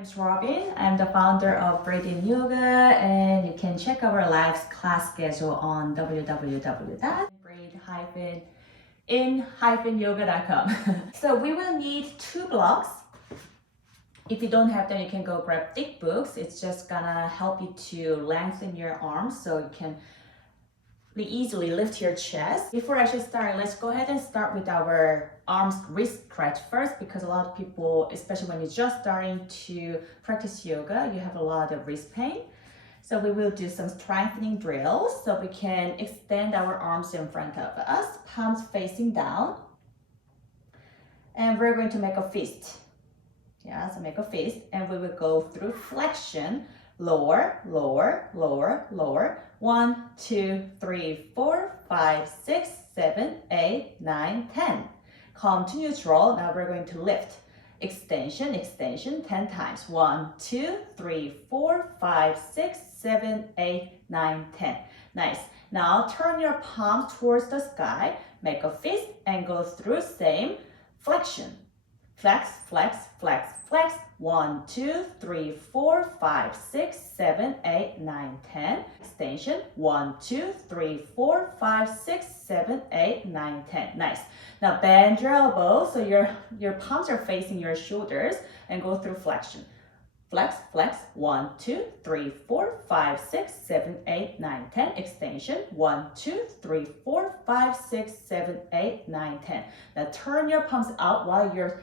name's Robyn. I'm the founder of Breathing Yoga, and you can check our live class schedule on www.breathe-in-yoga.com. So we will need 2 blocks. If you don't have them, you can go grab thick books. It's just gonna help you to lengthen your arms so you can easily lift your chest. Before I should start, let's go ahead and start with our arms wrist stretch first, because a lot of people, especially when you're just starting to practice yoga, you have a lot of wrist pain. So we will do some strengthening drills so we can extend our arms in front of us, palms facing down. And we're going to make a fist. Yeah, so make a fist, and we will go through flexion, lower, lower, lower, lower. 1, 2, 3, 4, 5, 6, 7, 8, 9, 10. Come to neutral. Now we're going to lift. Extension, extension 10 times. 1, 2, 3, 4, 5, 6, 7, 8, 9, 10. Nice. Now turn your palms towards the sky. Make a fist and go through same flexion. Flex, flex, flex, flex. 1, 2, 3, 4, 5, 6, 7, 8, 9, 10. Extension. 1, 2, 3, 4, 5, 6, 7, 8, 9, 10. Nice. Now bend your elbows so your palms are facing your shoulders and go through flexion. Flex, flex. 1, 2, 3, 4, 5, 6, 7, 8, 9, 10. Extension. 1, 2, 3, 4, 5, 6, 7, 8, 9, 10. Now turn your palms out while your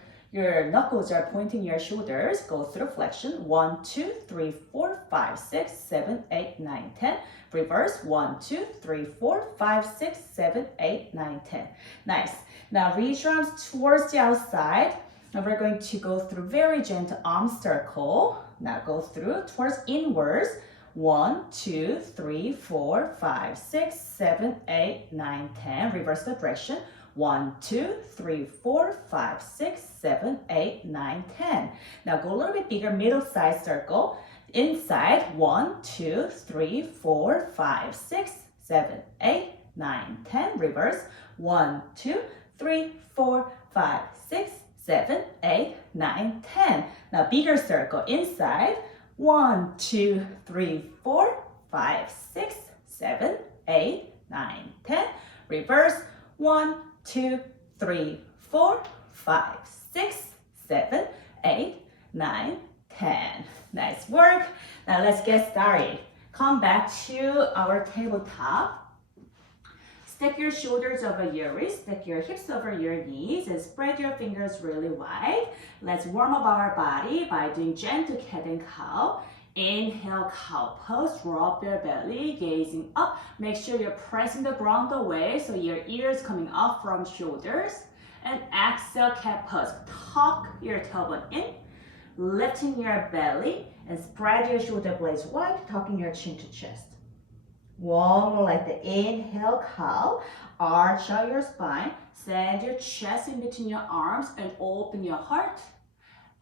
knuckles are pointing your shoulders. Go through flexion. 1, 2, 3, 4, 5, 6, 7, 8, 9, 10. Reverse. 1, 2, 3, 4, 5, 6, 7, 8, 9, 10. Nice. Now reach your arms towards the outside. And we're going to go through very gentle arm circle. Now go through towards inwards. 1, 2, 3, 4, 5, 6, 7, 8, 9, 10. Reverse the direction. 1, 2, 3, 4, 5, 6, 7, 8, 9, 10. Now go a little bit bigger, middle-sized circle. Inside, 1, 2, 3, 4, 5, 6, 7, 8, 9, 10. Reverse. 1, 2, 3, 4, 5, 6, 7, 8, 9, 10. Now bigger circle. Inside, 1, 2, 3, 4, 5, 6, 7, 8, 9, 10. Reverse. 1, 2, 3, 4, 5, 6, 7, 8, 9, 10. Nice work. Now let's get started. Come back to our tabletop. Stack your shoulders over your wrists, stack your hips over your knees, and spread your fingers really wide. Let's warm up our body by doing gentle cat and cow. Inhale, cow pose, drop your belly, gazing up. Make sure you're pressing the ground away so your ears coming up from shoulders. And exhale, cat pose. Tuck your tailbone in, lifting your belly, and spread your shoulder blades wide, tucking your chin to chest. One more like the inhale, cow. Arch out your spine, send your chest in between your arms, and open your heart.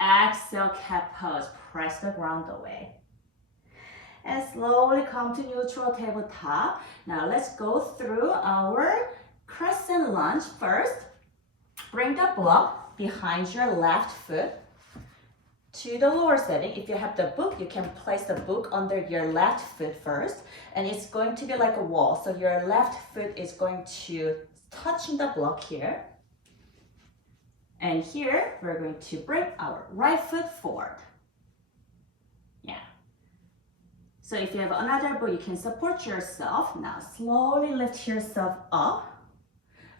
Exhale, cat pose. Press the ground away. And slowly come to neutral tabletop. Now let's go through our Crescent Lunge first. Bring the block behind your left foot to the lower setting. If you have the book, you can place the book under your left foot first. And it's going to be like a wall. So your left foot is going to touch the block here. And here, we're going to bring our right foot forward. Yeah. So if you have another book, you can support yourself. Now slowly lift yourself up.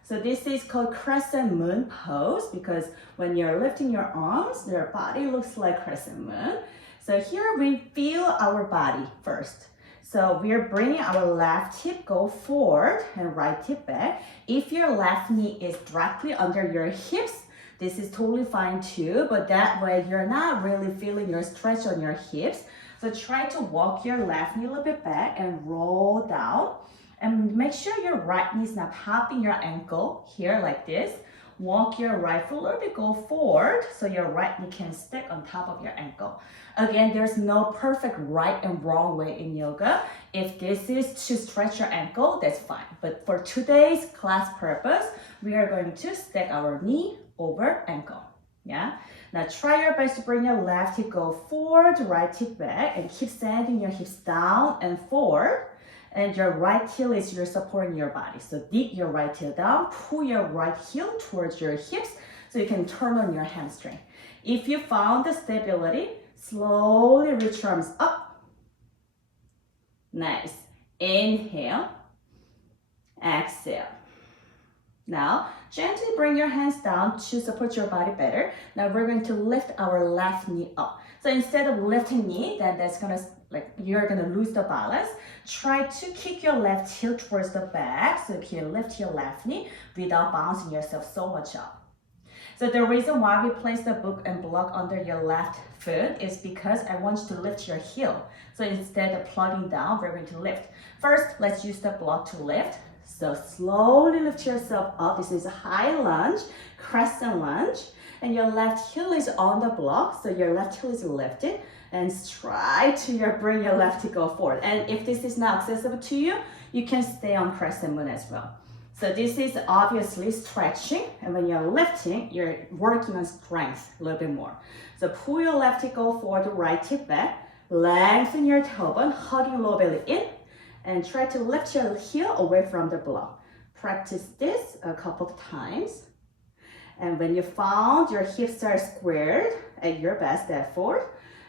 So this is called Crescent Moon pose, because when you're lifting your arms, your body looks like Crescent Moon. So here we feel our body first. So we're bringing our left hip go forward and right hip back. If your left knee is directly under your hips, this is totally fine too, but that way you're not really feeling your stretch on your hips. So try to walk your left knee a little bit back and roll down. And make sure your right knee is not tapping your ankle here like this. Walk your right foot a little bit, go forward so your right knee can stick on top of your ankle. Again, there's no perfect right and wrong way in yoga. If this is to stretch your ankle, that's fine. But for today's class purpose, we are going to stick our knee over ankle. Yeah. Now try your best to bring your left hip go forward, right hip back, and keep sending your hips down and forward. And your right heel is your supporting your body. So dig your right heel down, pull your right heel towards your hips so you can turn on your hamstring. If you found the stability, slowly reach your arms up. Nice. Inhale. Exhale. Now, gently bring your hands down to support your body better. Now we're going to lift our left knee up. So instead of lifting knee, then that's gonna, like, you're gonna lose the balance. Try to kick your left heel towards the back so you can lift your left knee without bouncing yourself so much up. So the reason why we place the book and block under your left foot is because I want you to lift your heel. So instead of plugging down, we're going to lift. First, let's use the block to lift. So slowly lift yourself up. This is a high lunge, crescent lunge. And your left heel is on the block, so your left heel is lifted. And try to bring your left heel go forward. And if this is not accessible to you, you can stay on Crescent Moon as well. So this is obviously stretching, and when you're lifting, you're working on strength a little bit more. So pull your left hip go forward, right hip back, lengthen your tailbone, hugging low belly in, and try to lift your heel away from the block. Practice this a couple of times. And when you found your hips are squared at your best, step forward,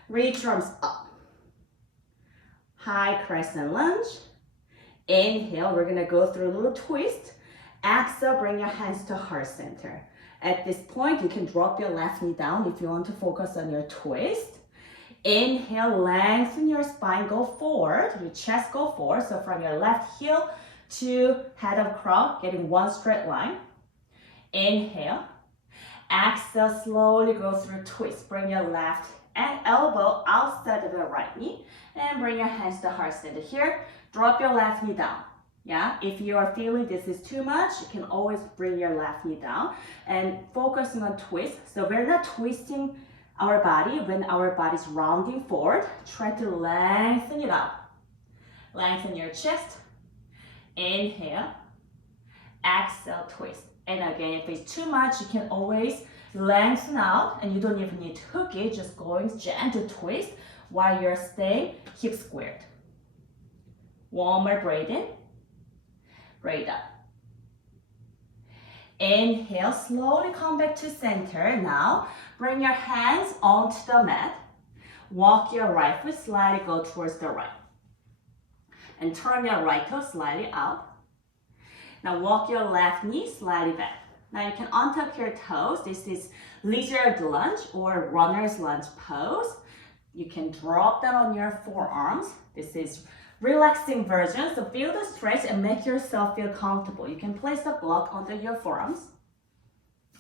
reach arms up. High crescent lunge. Inhale, we're gonna go through a little twist. Exhale, bring your hands to heart center. At this point, you can drop your left knee down if you want to focus on your twist. Inhale, lengthen your spine, go forward, your chest go forward. So from your left heel to head of crown, getting one straight line. Inhale. Exhale, slowly go through twist. Bring your left and elbow outside of your right knee. And bring your hands to heart center here. Drop your left knee down. Yeah, if you are feeling this is too much, you can always bring your left knee down and focusing on twist. So we're not twisting our body when our body's rounding forward. Try to lengthen it out. Lengthen your chest. Inhale. Exhale, twist. And again, if it's too much, you can always lengthen out and you don't even need to hook it, just going gentle twist while you're staying hip squared. One more breath in. Breathe out. Inhale, slowly come back to center. Now, bring your hands onto the mat. Walk your right foot, slightly go towards the right. And turn your right toe slightly out. Now, walk your left knee slightly back. Now, you can untuck your toes. This is lizard lunge or runner's lunge pose. You can drop down on your forearms. This is relaxing version, so feel the stretch and make yourself feel comfortable. You can place the block under your forearms,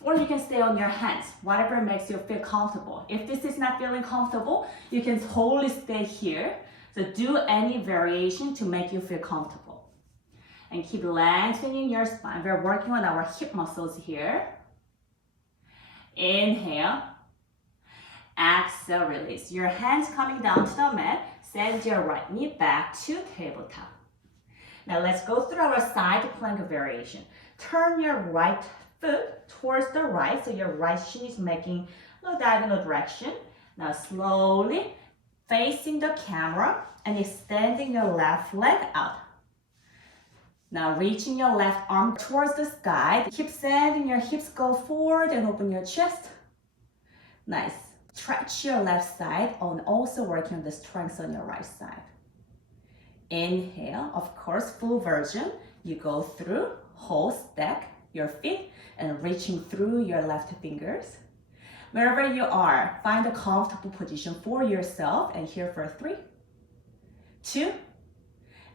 or you can stay on your hands, whatever makes you feel comfortable. If this is not feeling comfortable, you can totally stay here. So do any variation to make you feel comfortable. And keep lengthening your spine. We're working on our hip muscles here. Inhale. Exhale, release. Your hands coming down to the mat. Send your right knee back to tabletop. Now let's go through our side plank variation. Turn your right foot towards the right, so your right shin is making a diagonal direction. Now slowly facing the camera and extending your left leg out. Now reaching your left arm towards the sky. Keep sending your hips go forward and open your chest. Nice. Stretch your left side and also working on the strength on your right side. Inhale, of course, full version. You go through, whole stack your feet and reaching through your left fingers. Wherever you are, find a comfortable position for yourself. And here for 3, 2,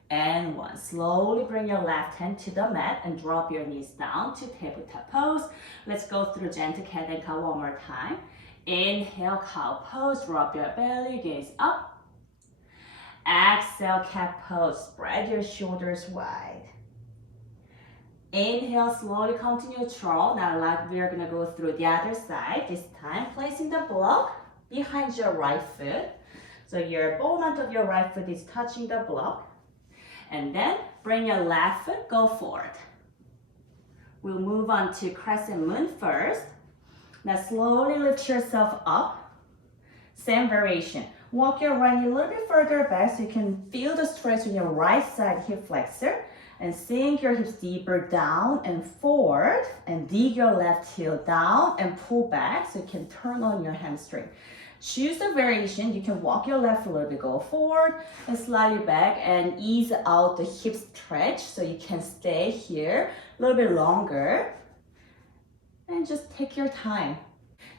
and 1. Slowly bring your left hand to the mat and drop your knees down to tabletop pose. Let's go through gentle cat and cow one more time. Inhale, cow pose, drop your belly, gaze up. Exhale, cat pose, spread your shoulders wide. Inhale, slowly come to neutral. Now like we're gonna go through the other side. This time, placing the block behind your right foot. So your bone of your right foot is touching the block. And then bring your left foot, go forward. We'll move on to Crescent Moon first. Now slowly lift yourself up. Same variation. Walk your right knee a little bit further back so you can feel the stretch in your right side hip flexor. And sink your hips deeper down and forward. And dig your left heel down and pull back so you can turn on your hamstring. Choose the variation. You can walk your left a little bit, go forward and slide back and ease out the hip stretch so you can stay here a little bit longer. And just take your time.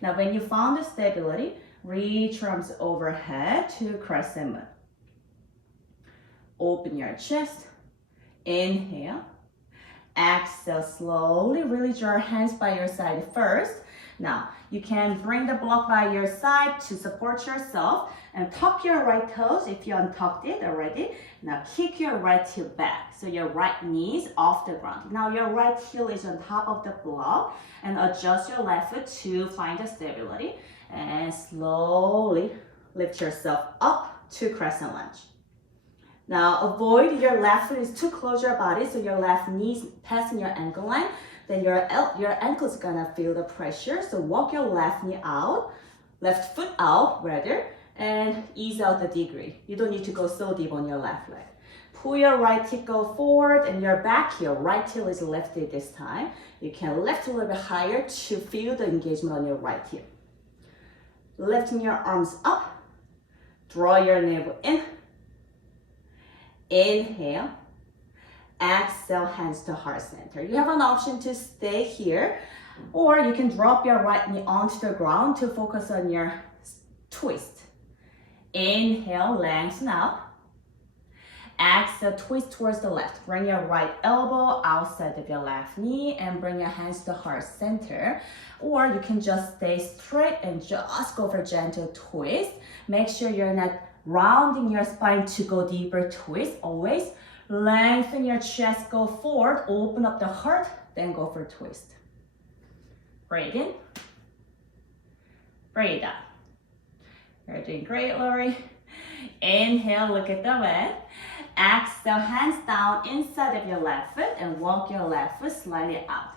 Now when you found the stability, reach arms overhead to Crescent Moon. Open your chest. Inhale. Exhale, slowly release your hands by your side first. Now, you can bring the block by your side to support yourself and tuck your right toes if you untucked it already. Now, kick your right heel back so your right knee is off the ground. Now, your right heel is on top of the block and adjust your left foot to find the stability and slowly lift yourself up to Crescent Lunge. Now, avoid your left foot is too close to your body, so your left knee is passing your ankle line. Then your ankle is gonna feel the pressure. So walk your left knee out, left foot out rather, and ease out the degree. You don't need to go so deep on your left leg. Pull your right hip go forward and your back heel, right heel is lifted this time. You can lift a little bit higher to feel the engagement on your right heel. Lifting your arms up, draw your navel in. Inhale, exhale, hands to heart center. You have an option to stay here, or you can drop your right knee onto the ground to focus on your twist. Inhale, lengthen up. Exhale, twist towards the left. Bring your right elbow outside of your left knee and bring your hands to heart center. Or you can just stay straight and just go for gentle twist. Make sure you're not rounding your spine to go deeper twist. Always lengthen your chest, go forward, open up the heart, then go for twist. Breathe in, breathe out. You're doing great, Lori. Inhale, look at the bed. Exhale, hands down inside of your left foot and walk your left foot slightly out.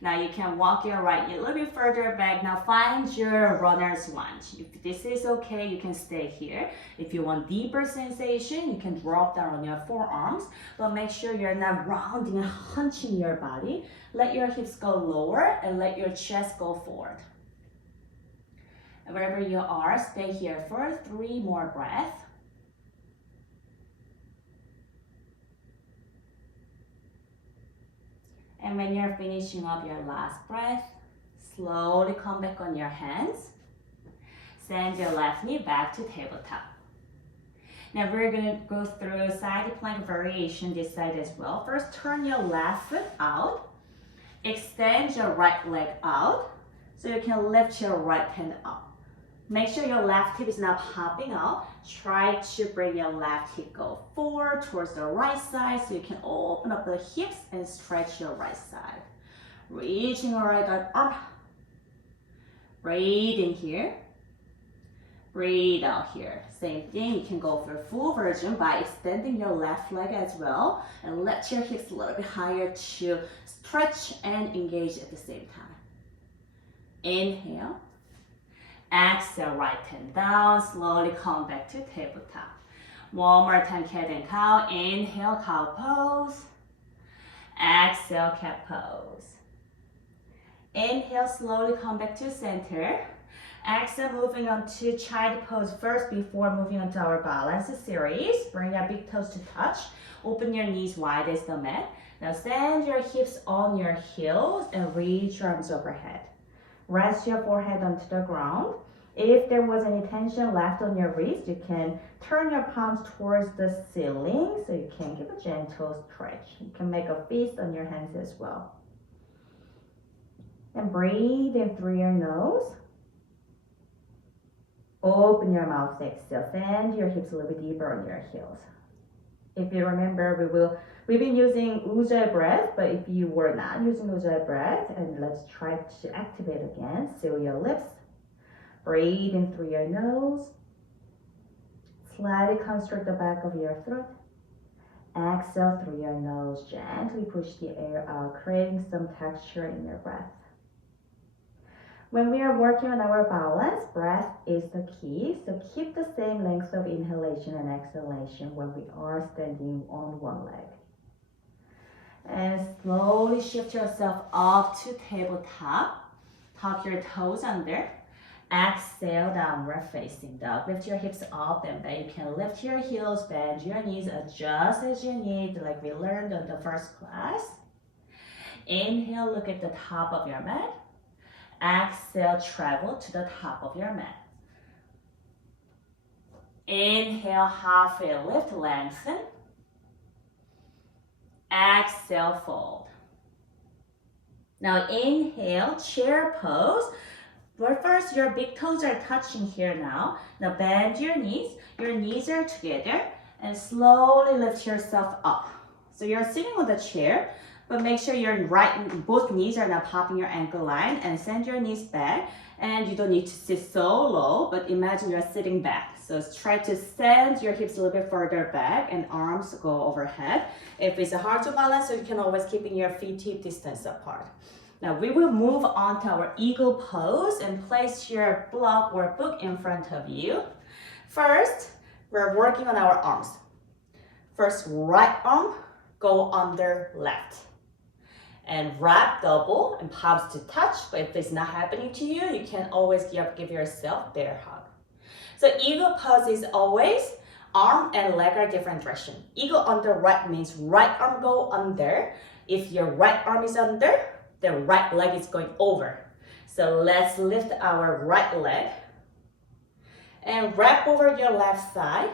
Now you can walk your right knee a little bit further back. Now find your runner's lunge. If this is okay, you can stay here. If you want deeper sensation, you can drop down on your forearms, but make sure you're not rounding and hunching your body. Let your hips go lower and let your chest go forward. And wherever you are, stay here for 3 more breaths. And when you're finishing up your last breath, slowly come back on your hands. Send your left knee back to tabletop. Now we're gonna go through side plank variation this side as well. First, turn your left foot out. Extend your right leg out so you can lift your right hand up. Make sure your left hip is not popping out. Try to bring your left hip go forward towards the right side so you can open up the hips and stretch your right side. Reaching your right arm. Breathe in here. Breathe out here. Same thing, you can go for full version by extending your left leg as well and lift your hips a little bit higher to stretch and engage at the same time. Inhale. Exhale, right hand down, slowly come back to tabletop. One more time, cat and cow. Inhale, cow pose. Exhale, cat pose. Inhale, slowly come back to center. Exhale, moving on to child pose first before moving on to our balance series. Bring your big toes to touch. Open your knees wide as the mat. Now send your hips on your heels and reach your arms overhead. Rest your forehead onto the ground. If there was any tension left on your wrist, you can turn your palms towards the ceiling so you can give a gentle stretch. You can make a fist on your hands as well. And breathe in through your nose. Open your mouth, exhale. Send your hips a little bit deeper on your heels. If you remember, we've been using Ujjayi breath, but if you were not using Ujjayi breath, and let's try to activate again. Seal your lips. Breathe in through your nose. Slightly constrict the back of your throat. Exhale through your nose. Gently push the air out, creating some texture in your breath. When we are working on our balance, breath is the key. So keep the same length of inhalation and exhalation when we are standing on one leg. And slowly shift yourself up to tabletop. Tuck your toes under. Exhale, downward facing dog. Lift your hips up and back. You can lift your heels, bend your knees, adjust as you need, like we learned on the first class. Inhale, look at the top of your mat. Exhale, travel to the top of your mat. Inhale, halfway lift, lengthen. Exhale, fold. Now inhale, chair pose. But first, your big toes are touching here now. Now bend your knees are together, and slowly lift yourself up. So you're sitting on the chair, but make sure both knees are not popping your ankle line, and send your knees back. And you don't need to sit so low, but imagine you're sitting back. So try to send your hips a little bit further back and arms go overhead. If it's hard to balance, so you can always keep your feet hip distance apart. Now we will move on to our eagle pose and place your block or book in front of you. First, we're working on our arms. First, right arm, go under left. And wrap double and palms to touch. But if it's not happening to you, you can always give yourself bear hug. So eagle pose is always arm and leg are different direction. Eagle under right means right arm go under. If your right arm is under, the right leg is going over. So let's lift our right leg and wrap over your left side.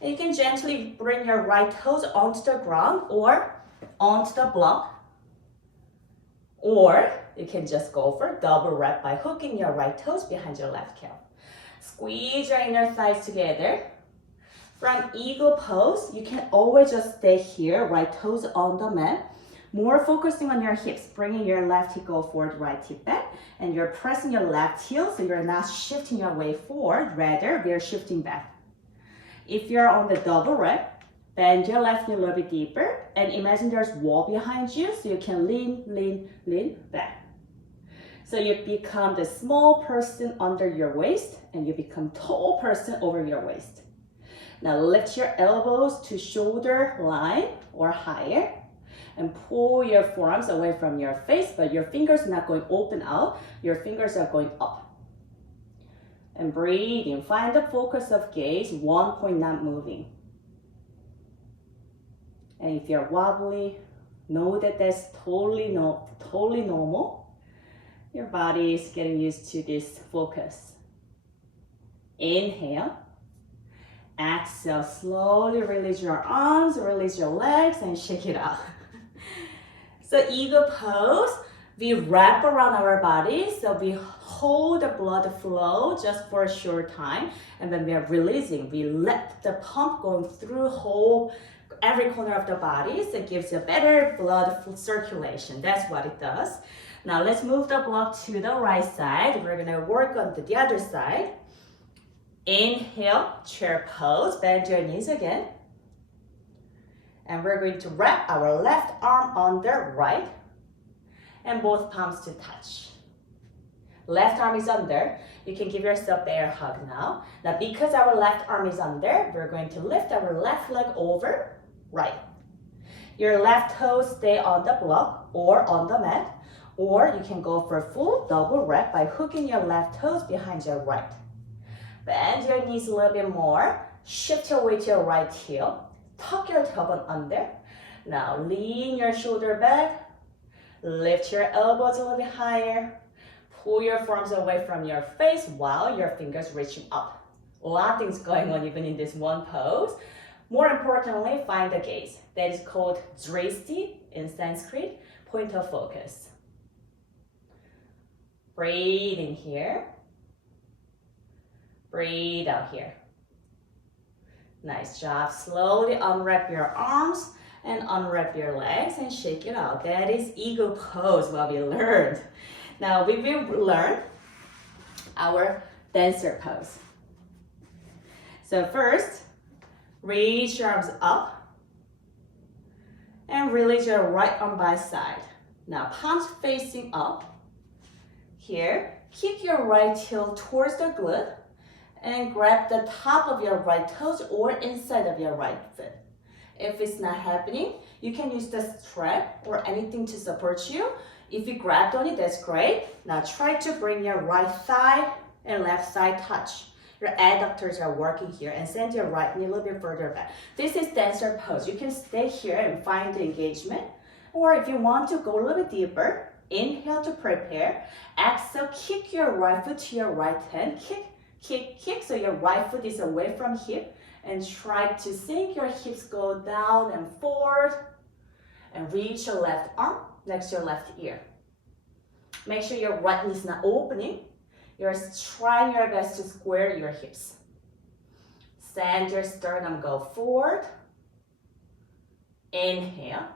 And you can gently bring your right toes onto the ground or onto the block. Or you can just go for double wrap by hooking your right toes behind your left calf. Squeeze your inner thighs together. From eagle pose, you can always just stay here, right toes on the mat. More focusing on your hips, bringing your left hip go forward, right hip back, and you're pressing your left heel, so you're not shifting your way forward, rather we're shifting back. If you're on the double wrap, bend your left knee a little bit deeper, and imagine there's wall behind you, so you can lean back. So you become the small person under your waist, and you become tall person over your waist. Now lift your elbows to shoulder line or higher, and pull your forearms away from your face, but your fingers are not going open out, your fingers are going up. And breathe in, find the focus of gaze, one point not moving. And if you're wobbly, know that that's totally normal. Your body is getting used to this focus. Inhale. Exhale, slowly release your arms, release your legs, and shake it out. So eagle pose, we wrap around our body, so we hold the blood flow just for a short time, and when we are releasing, we let the pump going through every corner of the body, so it gives you better blood circulation. That's what it does. Now let's move the block to the right side. We're gonna work on the other side. Inhale, chair pose, bend your knees again. And we're going to wrap our left arm on the right and both palms to touch. Left arm is under. You can give yourself a bear hug now. Now because our left arm is under, we're going to lift our left leg over right. Your left toes stay on the block or on the mat, or you can go for a full double wrap by hooking your left toes behind your right. Bend your knees a little bit more. Shift your weight to your right heel. Tuck your tailbone under. Now lean your shoulder back. Lift your elbows a little bit higher. Pull your forearms away from your face while your fingers reaching up. A lot of things going on even in this one pose. More importantly, find the gaze. That is called drishti in Sanskrit, point of focus. Breathe in here. Breathe out here. Nice job. Slowly unwrap your arms and unwrap your legs and shake it out. That is eagle pose, what we learned. Now we will learn our dancer pose. So first, reach your arms up and release your right arm by side. Now palms facing up. Here, kick your right heel towards the glute and grab the top of your right toes or inside of your right foot. If it's not happening, you can use the strap or anything to support you. If you grabbed on it, that's great. Now try to bring your right thigh and left side touch. Your adductors are working here and send your right knee a little bit further back. This is dancer pose. You can stay here and find the engagement. Or if you want to go a little bit deeper, inhale to prepare. Exhale, kick your right foot to your right hand. Kick, kick, kick. So your right foot is away from hip. And try to sink your hips, go down and forward. And reach your left arm next to your left ear. Make sure your right knee is not opening. You're trying your best to square your hips. Send your sternum, go forward. Inhale.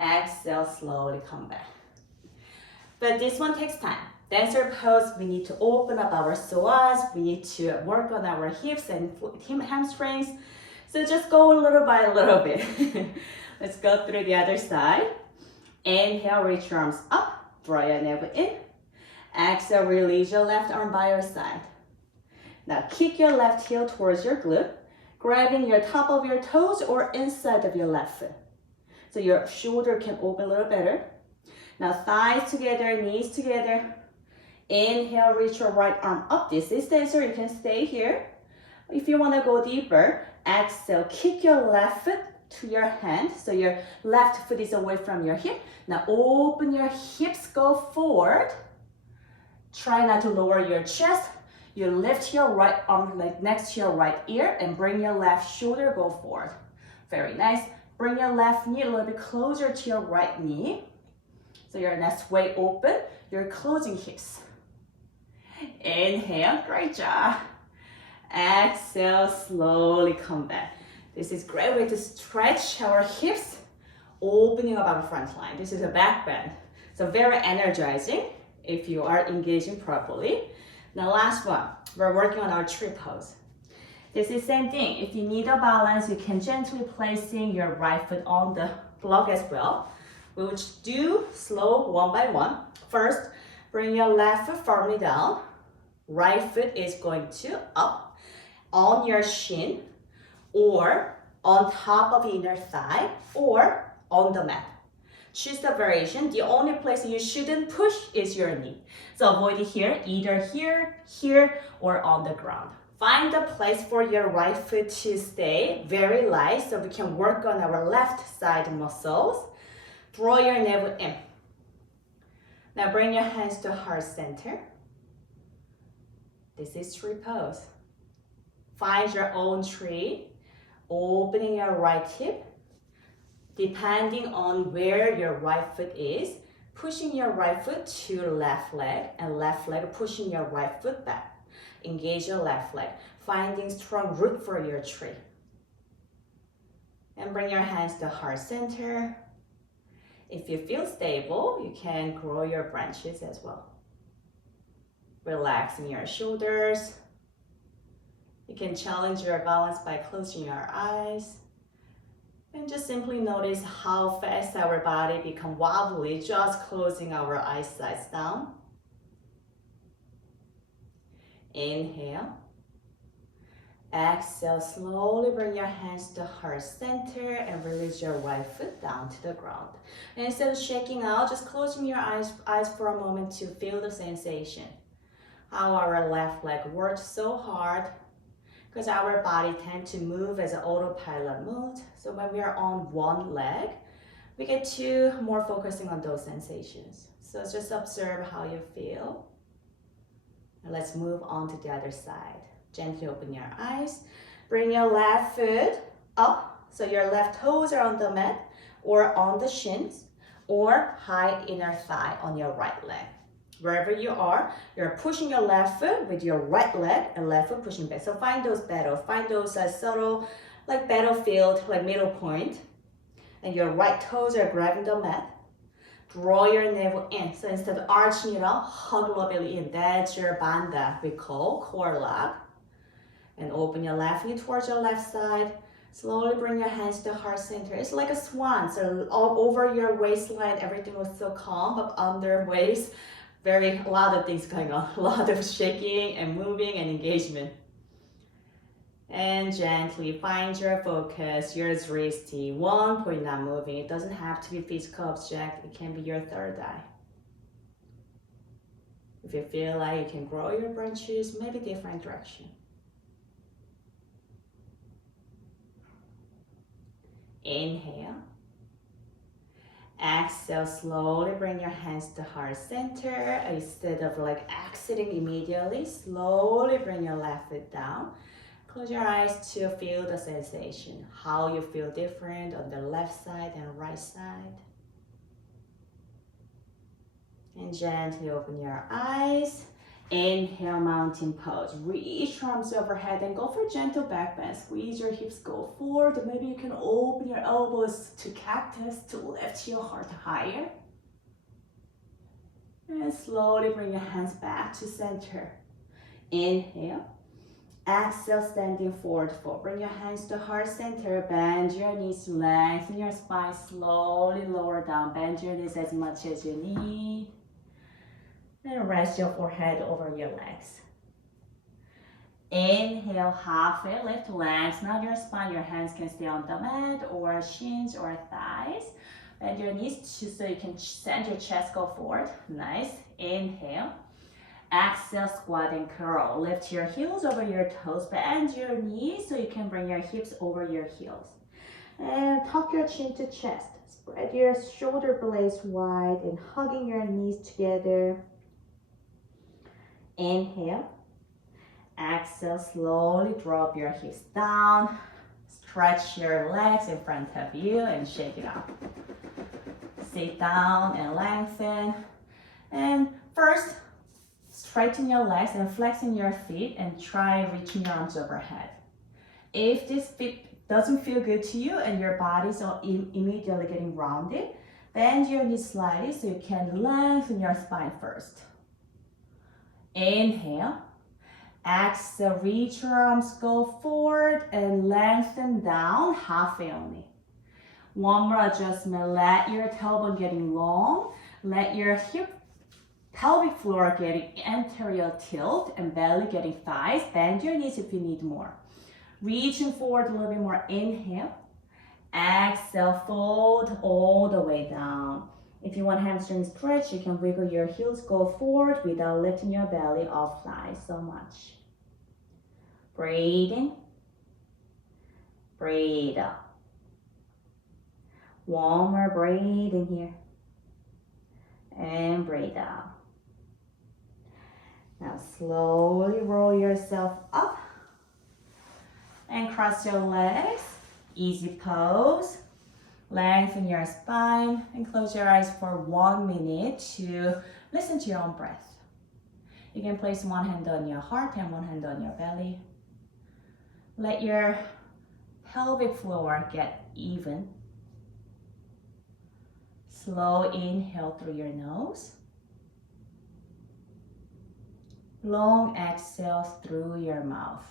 Exhale, slowly come back. But this one takes time. Dancer pose, we need to open up our psoas. We need to work on our hips and hamstrings. So just go little by little bit. Let's go through the other side. Inhale, reach your arms up. Draw your navel in. Exhale, release your left arm by your side. Now kick your left heel towards your glute, grabbing your top of your toes or inside of your left foot. So your shoulder can open a little better. Now thighs together, knees together. Inhale, reach your right arm up. This is dancer, you can stay here. If you want to go deeper, exhale, kick your left foot to your hand. So your left foot is away from your hip. Now open your hips, go forward. Try not to lower your chest. You lift your right arm like next to your right ear and bring your left shoulder, go forward. Very nice. Bring your left knee a little bit closer to your right knee. So your next way open, you're closing hips. Inhale, great job. Exhale, slowly come back. This is a great way to stretch our hips, opening up our front line. This is a back bend. So very energizing if you are engaging properly. Now last one, we're working on our tree pose. This is same thing. If you need a balance, you can gently placing your right foot on the block as well. We will do slow one by one. First, bring your left foot firmly down. Right foot is going to up on your shin or on top of inner thigh or on the mat. Choose the variation. The only place you shouldn't push is your knee. So avoid it here, either here, here, or on the ground. Find the place for your right foot to stay very light so we can work on our left side muscles. Draw your navel in. Now bring your hands to heart center. This is tree pose. Find your own tree, opening your right hip. Depending on where your right foot is, pushing your right foot to left leg and left leg pushing your right foot back. Engage your left leg, finding strong root for your tree. And bring your hands to heart center. If you feel stable, you can grow your branches as well. Relaxing your shoulders. You can challenge your balance by closing your eyes. And just simply notice how fast our body becomes wobbly just closing our eyesight down. Inhale. Exhale, slowly bring your hands to heart center and release your right foot down to the ground. And instead of shaking out, just closing your eyes for a moment to feel the sensation. How our left leg works so hard because our body tends to move as an autopilot moves. So when we are on one leg, we get to more focusing on those sensations. So just observe how you feel. And let's move on to the other side. Gently open your eyes. Bring your left foot up. So your left toes are on the mat or on the shins or high inner thigh on your right leg. Wherever you are, you're pushing your left foot with your right leg and left foot pushing back. So find those battles, find those subtle, like battlefield, like middle point. And your right toes are grabbing the mat. Draw your navel in. So instead of arching it up, hug a little bit in. That's your bandha, we call core lock. And open your left knee towards your left side. Slowly bring your hands to heart center. It's like a swan. So all over your waistline, everything was so calm, but under waist, A lot of things going on, a lot of shaking and moving and engagement. And gently find your focus, your drishti, one point not moving. It doesn't have to be physical object, it can be your third eye. If you feel like you can grow your branches, maybe different direction. Inhale. Exhale, slowly bring your hands to heart center. Instead of like exiting immediately, slowly bring your left foot down. Close your eyes to feel the sensation, how you feel different on the left side and right side. And gently open your eyes. Inhale, mountain pose. Reach arms overhead and go for gentle back bend. Squeeze your hips, go forward. Maybe you can open your elbows to cactus to lift your heart higher. And slowly bring your hands back to center. Inhale. Exhale, standing forward fold. Bring your hands to heart center. Bend your knees, lengthen your spine. Slowly lower down. Bend your knees as much as you need. And rest your forehead over your legs. Inhale, halfway lift, lengthen out your spine. Your hands can stay on the mat or shins or thighs. Bend your knees so you can send your chest go forward. Nice. Inhale. Exhale, squat and curl. Lift your heels over your toes. Bend your knees so you can bring your hips over your heels. And tuck your chin to chest. Spread your shoulder blades wide and hugging your knees together. Inhale. Exhale, slowly drop your hips down. Stretch your legs in front of you and shake it out. Sit down and lengthen. And first, straighten your legs and flexing your feet and try reaching your arms overhead. If this doesn't feel good to you and your body's immediately getting rounded, bend your knees slightly so you can lengthen your spine first. Inhale. Exhale, reach your arms, go forward and lengthen down, halfway only. One more adjustment, let your tailbone getting long, let your hip pelvic floor getting anterior tilt and belly getting thighs. Bend your knees if you need more. Reaching forward a little bit more. Inhale. Exhale, fold all the way down. If you want hamstring stretch, you can wiggle your heels, go forward without lifting your belly off thighs so much. Breathe in. Breathe out. One more breathe in here. And breathe out. Now slowly roll yourself up and cross your legs. Easy pose. Lengthen your spine and close your eyes for 1 minute to listen to your own breath. You can place one hand on your heart and one hand on your belly. Let your pelvic floor get even. Slow inhale through your nose. Long exhale through your mouth.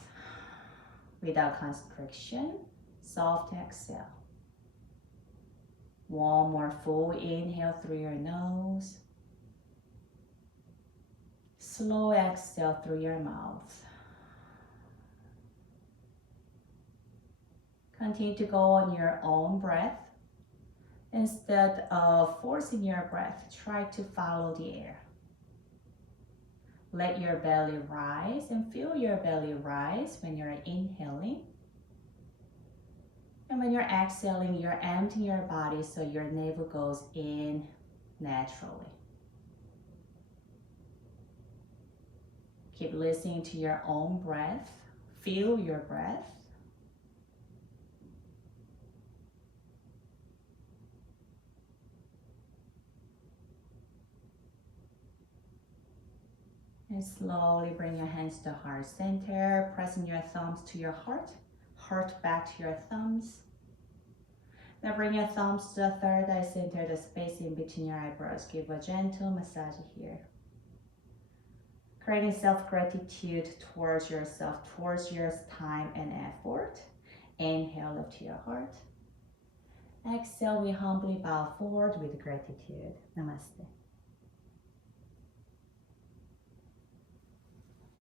Without constriction, soft exhale. One more full inhale through your nose. Slow exhale through your mouth. Continue to go on your own breath. Instead of forcing your breath, try to follow the air. Let your belly rise and feel your belly rise when you're inhaling. And when you're exhaling, you're emptying your body so your navel goes in naturally. Keep listening to your own breath. Feel your breath. And slowly bring your hands to heart center, pressing your thumbs to your heart. Heart back to your thumbs. Now bring your thumbs to the third eye center, the space in between your eyebrows. Give a gentle massage here. Creating self-gratitude towards yourself, towards your time and effort. Inhale, lift to your heart. Exhale, we humbly bow forward with gratitude. Namaste.